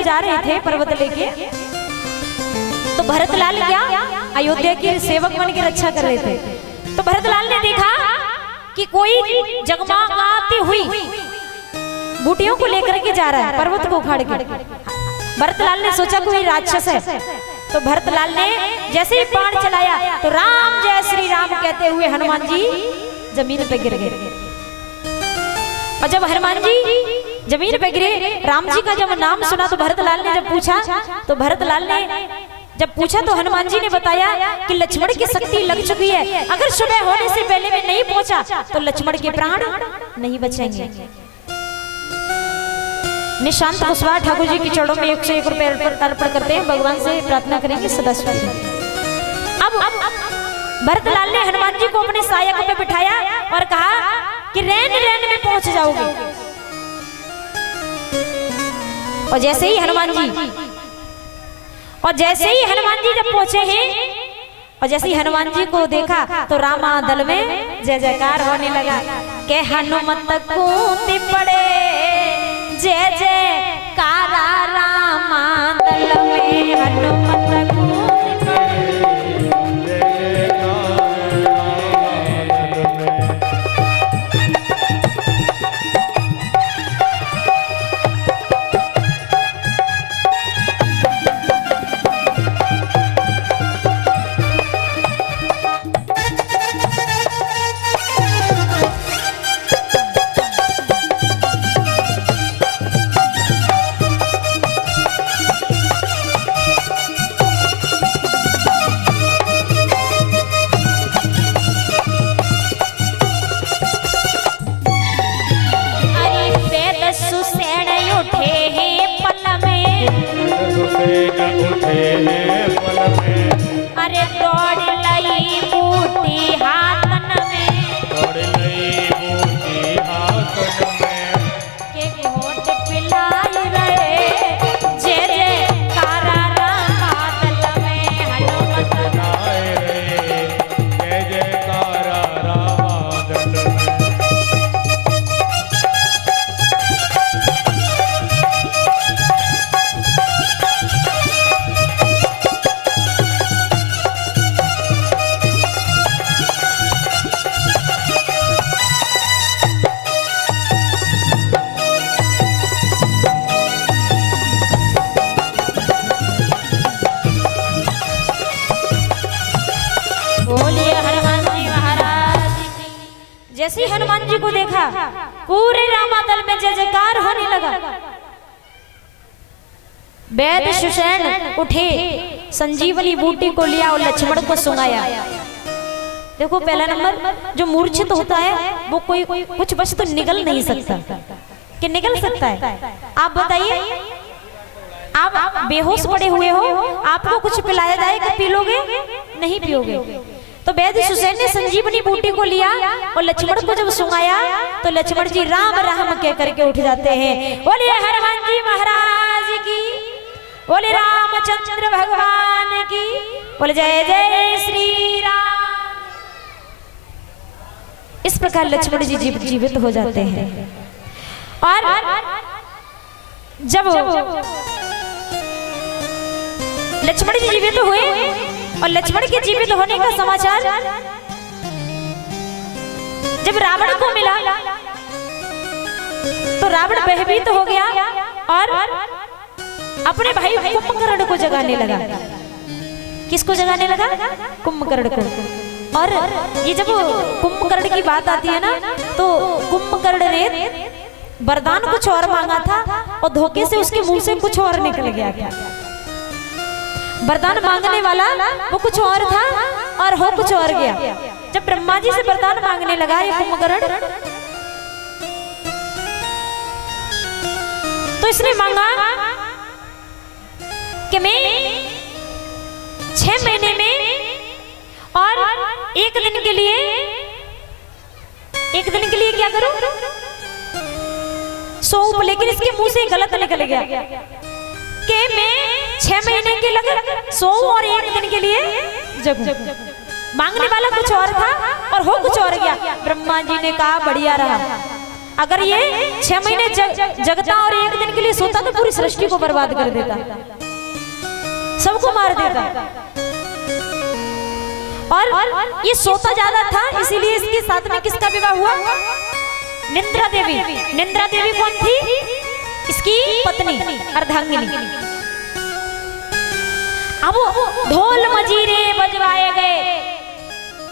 जनक जा रहे थे पर्वत लेके, तो भरतलाल क्या अयोध्या के सेवक बन के रक्षा कर रहे थे। तो भरतलाल ने देखा कि कोई जगमगाती हुई बूटियों को लेकर के जा रहा है पर्वत को उखाड़ के। भरतलाल ने सोचा कोई राक्षस है, तो भरतलाल ने जैसे ही बाण चलाया तो राम जय श्री राम कहते हुए हनुमान जी जमीन पे गिर गए। और जब हनुमान जी जमीन पे गिरे, राम जी का जब नाम सुना तो भरतलाल ने जब पूछा, तो भरतलाल ने जब पूछा तो हनुमान जी ने बताया कि लक्ष्मण की शक्ति लग चुकी है, अगर सुबह होने से पहले मैं नहीं पहुंचा तो लक्ष्मण के प्राण नहीं बचेंगे। निशांत कुशवाहा ठाकुर जी के चरणों में 101 रुपए अर्पण करते हैं, भगवान से प्रार्थना करेंगे सदा सदा। अब भरतलाल ने हनुमान जी को अपने साया पे बिठाया और कहा कि रैन रैन में पहुंच जाओगे। और जैसे ही हनुमान जी जब पहुंचे हैं, और जैसे ही हनुमान जी को देखा तो रामा दल में जय जयकार होने लगा के हनुमत कूति पड़े जय जय कारा रामा दल में हनुमत कूति अरे दौड़ लई बूटी हाथन में, के होठ पिलाई रहे जय जय कारा रामा दल में हनुमत जय जय कारा रामा दल में। जैसे हनुमान जी को देखा पूरे रामादल में जय जयकार होने लगा। वैद सुसैन उठे, संजीवनी बूटी को लिया और लक्ष्मण को सुंघाया। देखो पहला नंबर, जो मूर्छित होता है वो कोई कुछ बस तो निगल नहीं सकता, कि निगल सकता है? आप बताइए, आप बेहोश पड़े हुए हो, आपको कुछ पिलाया जाए कि पी लोगे? नहीं पियोगे। तो वैद सुसैन ने संजीवनी बूटी को लिया और लक्ष्मण को जब सुंघाया तो लक्ष्मण जी राम राम कह करके उठ जाते हैं। बोलिए हनुमान जी महाराज की, बोले रामचंद्र भगवान की, बोले जय जय श्री राम। इस प्रकार लक्ष्मण जी जीवित हो जाते हैं। और जब लक्ष्मण जी जीवित हुए और लक्ष्मण के जीवित होने का समाचार जब रावण को मिला तो रावण भयभीत हो गया और अपने भाई कुंभकर्ण को जगाने लगा। किसको जगाने लगा? कुंभकर्ण को। और ये जब कुंभकर्ण की बात आती है ना, तो कुंभकर्ण ने वरदान कुछ और मांगा था और धोखे से उसके मुंह से कुछ और निकल गया। क्या वरदान मांगने वाला वो कुछ और था और हो कुछ और गया। जब ब्रह्मा जी से वरदान मांगने लगा ये कुंभकर्ण, तो इसने मांगा कि मैं 6 महीने में और एक दिन के लिए क्या करूं? सौंप। लेकिन इसके मुंह से गलत निकल गया कि मैं 6 महीने के लगे 100 और एक दिन के लिए जगूं। मांगने वाला कुछ और था और हो कुछ और गया। ब्रह्मा जी ने कहा बढ़िया रहा, अगर ये 6 महीने जगता और एक दिन के लिए सोता तो पूरी सृष्टि को बर्बाद कर देता, सबको मार देता। और ये सोता ज्यादा था, इसीलिए इसके साथ में किसका विवाह हुआ? निंद्रा देवी। निंद्रा देवी कौन थी? इसकी पत्नी अर्धांगिनी। अब ढोल मजीरे बजवाए गए,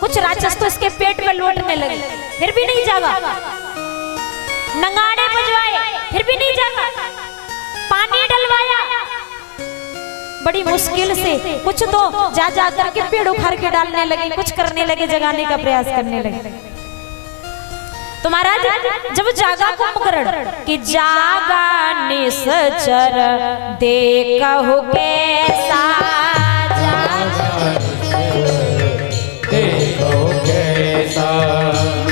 कुछ राक्षस तो इसके पेट में लौटने लगे, फिर भी नहीं जागा। नगाड़े बजवाए, फिर भी नहीं जागा। पानी डलवाया, बड़ी मुश्किल से, कुछ तो जा जा करके पेड़ उखाड़ के डालने लगे, कुछ करने लगे, जगाने का प्रयास करने लगे। तो महाराज जब जागा कुंभकर्ण कि जागा निश्चर देखहु कैसा,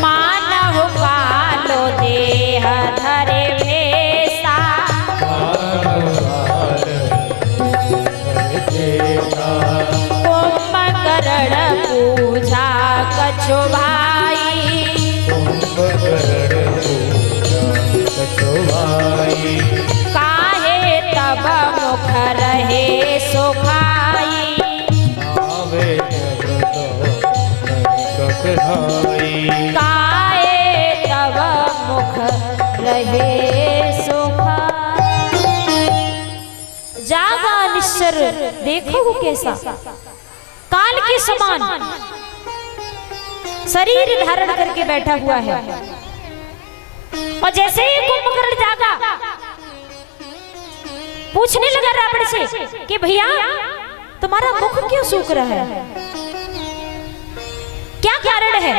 मानहु कालो देह धरे भेसा, कुंभकर्ण पूछा कछु भाई, काहे तब मुख रहे सुखाई, काहे तब मुख रहे सुखाई। जागा निश्चर देखो कैसा, काल के समान शरीर धारण करके बैठा हुआ है। और जैसे ही कुंभकर्ण जागा, पूछने लगा रावण से कि भैया तुम्हारा मुख क्यों सूख रहा है, क्या कारण है?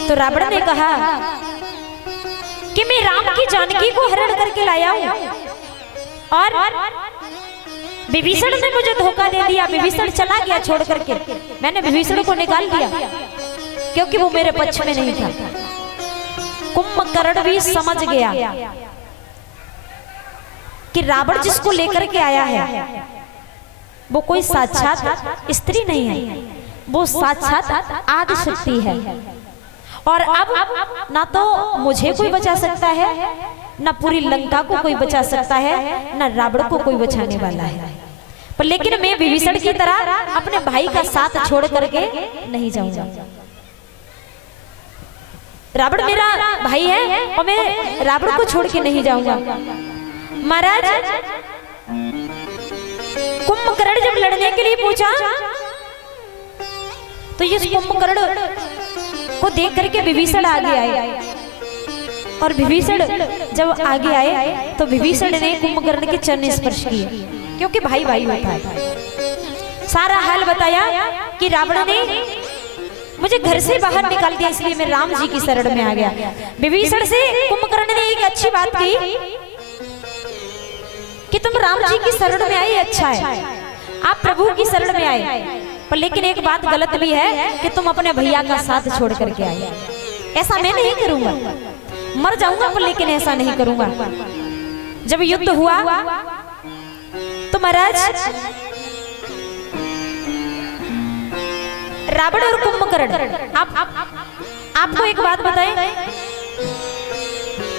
तो रावण ने कहा कि मैं राम की जानकी को हरण करके लाया हूं और विभीषण ने मुझे धोखा दे दिया। विभीषण चला गया छोड़ करके, मैंने विभीषण को निकाल दिया क्योंकि वो मेरे पक्ष में नहीं था। कुंभकर्ण भी समझ गया कि रावण जिसको लेकर के आया है वो कोई साक्षात स्त्री नहीं है, वो साक्षात आदि शक्ति है। और अब ना तो मुझे कोई बचा सकता है, ना पूरी लंका को कोई बचा सकता है, ना रावण को कोई बचाने वाला है। पर लेकिन मैं विभीषण की तरह अपने भाई का साथ छोड़ करके नहीं जाऊंगा। रावण मेरा भाई है और मैं रावण को छोड़ के नहीं जाऊंगा। महाराज कुंभकर्ण जब लड़ने के लिए पूछा तो ये कुंभकर्ण को देख करके विभीषण आगे आए, और विभीषण जब आगे आए तो विभीषण ने कुंभकर्ण के चरण स्पर्श किए, क्योंकि भाई भाई होता है। सारा हाल बताया कि रावण ने मुझे घर से बाहर निकाल दिया, इसलिए मैं राम जी की शरण में आ गया। विभीषण से कुंभकर्ण ने एक अच्छी बात की कि तुम राम जी की शरण में आए, अच्छा है, आप प्रभु की शरण में आए। पर लेकिन एक बात गलत भी है कि तुम अपने भैया का साथ छोड़ करके आए। ऐसा मैं नहीं करूंगा, मर जाऊंगा पर लेकिन ऐसा नहीं करूंगा। जब युद्ध हुआ तो महाराज रावण और कुंभकर्ण, आपको एक बात बताएं,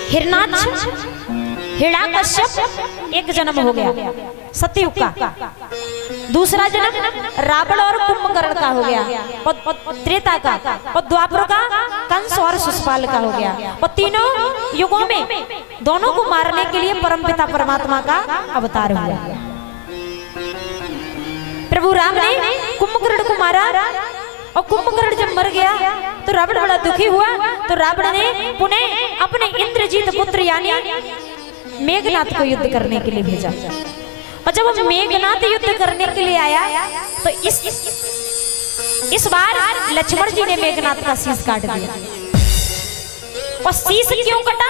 हिरणाक्ष हिरण्याकश्यप एक जन्म हो गया सतयुग का, दूसरा जन्म रावण और कुंभकर्ण का हो गया, और त्रेता का, और द्वापर का कंस और शिशुपाल का हो गया। और तीनों युगों में दोनों को मारने के लिए परमपिता परमात्मा का अवतार हुआ। प्रभु राम ने कुंभकर्ण को मारा, और कुंभकर्ण जब मर गया तो रावण बड़ा दुखी हुआ। तो रावण ने पुनः अपने इंद्रजीत पुत्र यानी मेघनाथ को युद्ध करने के लिए भेजा। और जब वो मेघनाथ युद्ध करने के लिए आया तो इस बार लक्ष्मण जी ने मेघनाथ का शीश काट दिया। और शीश क्यों कटा?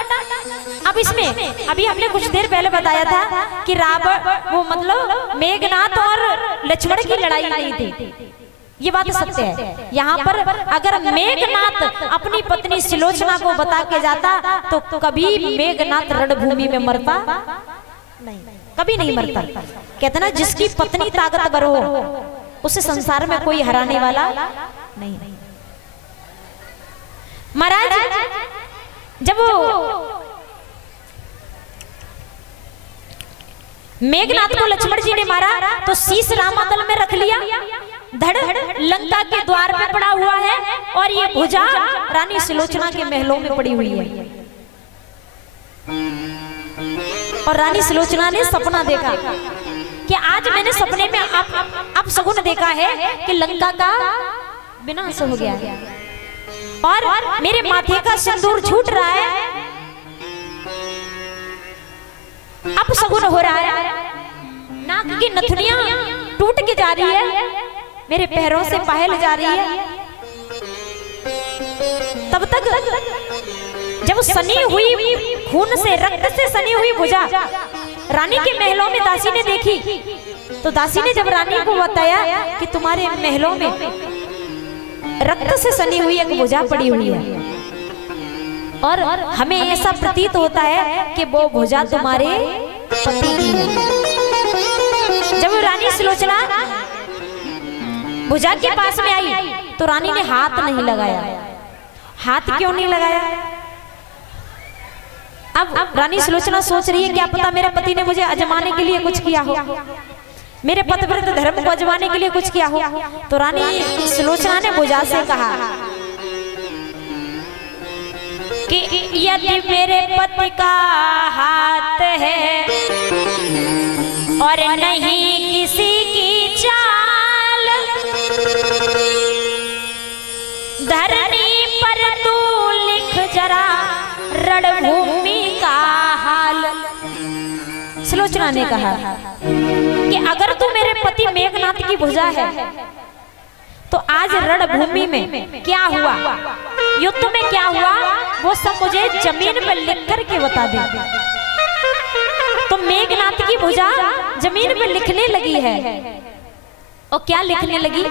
अब इसमें अभी हमने कुछ देर पहले बताया था कि रावण वो मतलब मेघनाथ और लक्ष्मण की लड़ाई नहीं थी, ये बात सत्य है। यहाँ पर अगर मेघनाथ अपनी पत्नी सुलोचना को बता के जाता तो कभी मेघनाथ रणभूमि में मरता नहीं, कभी नहीं मरता। कहते ना जिसकी पत्नी ताकतवर हो उसे संसार में कोई हराने वाला नहीं। महाराज जब मेघनाथ को लक्ष्मण जी ने मारा तो शीश रामादल में रख लिया, धड़ लंका के द्वार पे पड़ा हुआ है और ये भुजा रानी सुलोचना के महलों में पड़ी हुई है। और रानी सुलोचना ने सपना देखा कि आज मैंने सपने में आप सगुन देखा है कि लंका का विनाश हो गया है और मेरे माथे का सिंदूर छूट रहा है। अब सगुन हो रहा है, नाक की नथुनियां टूट के जा रही है, मेरे पैरों से पायल जा रही है। तब तक जब सनी हुई खून से रक्त से सनी हुई भुजा रानी के महलों में दासी ने देखी, तो दासी ने जब रानी को बताया कि तुम्हारे महलों में रक्त से सनी हुई एक भुजा पड़ी हुई है और हमें ऐसा प्रतीत होता है कि वो भुजा तुम्हारे पति की है। जब रानी सुलोचना भुजा के पास में आई तो रानी ने हाथ नहीं लगाया। हाथ क्यों नहीं लगाया? अब रानी सुलोचना सोच रही है क्या पता मेरे पति ने मुझे अजमाने के लिए कुछ किया हो, मेरे पतिव्रत धर्म को अजमाने के लिए कुछ किया हो। तो रानी सुलोचना ने भुजा से कहा कि यदि मेरे पति का हाथ है और नहीं किसी की चाल, धरनी पर तू लिख जरा रणभूमि का हाल। सुलोचना ने कहा कि अगर तू मेरे पति मेघनाथ की भुजा है तो आज रणभूमि में क्या हुआ, युद्ध में क्या हुआ, वो सब मुझे जमीन पर लिख कर के बता दे। तो मेघनाथ की भुजा जमीन पर लिखने लगी है और क्या लिखने लगी?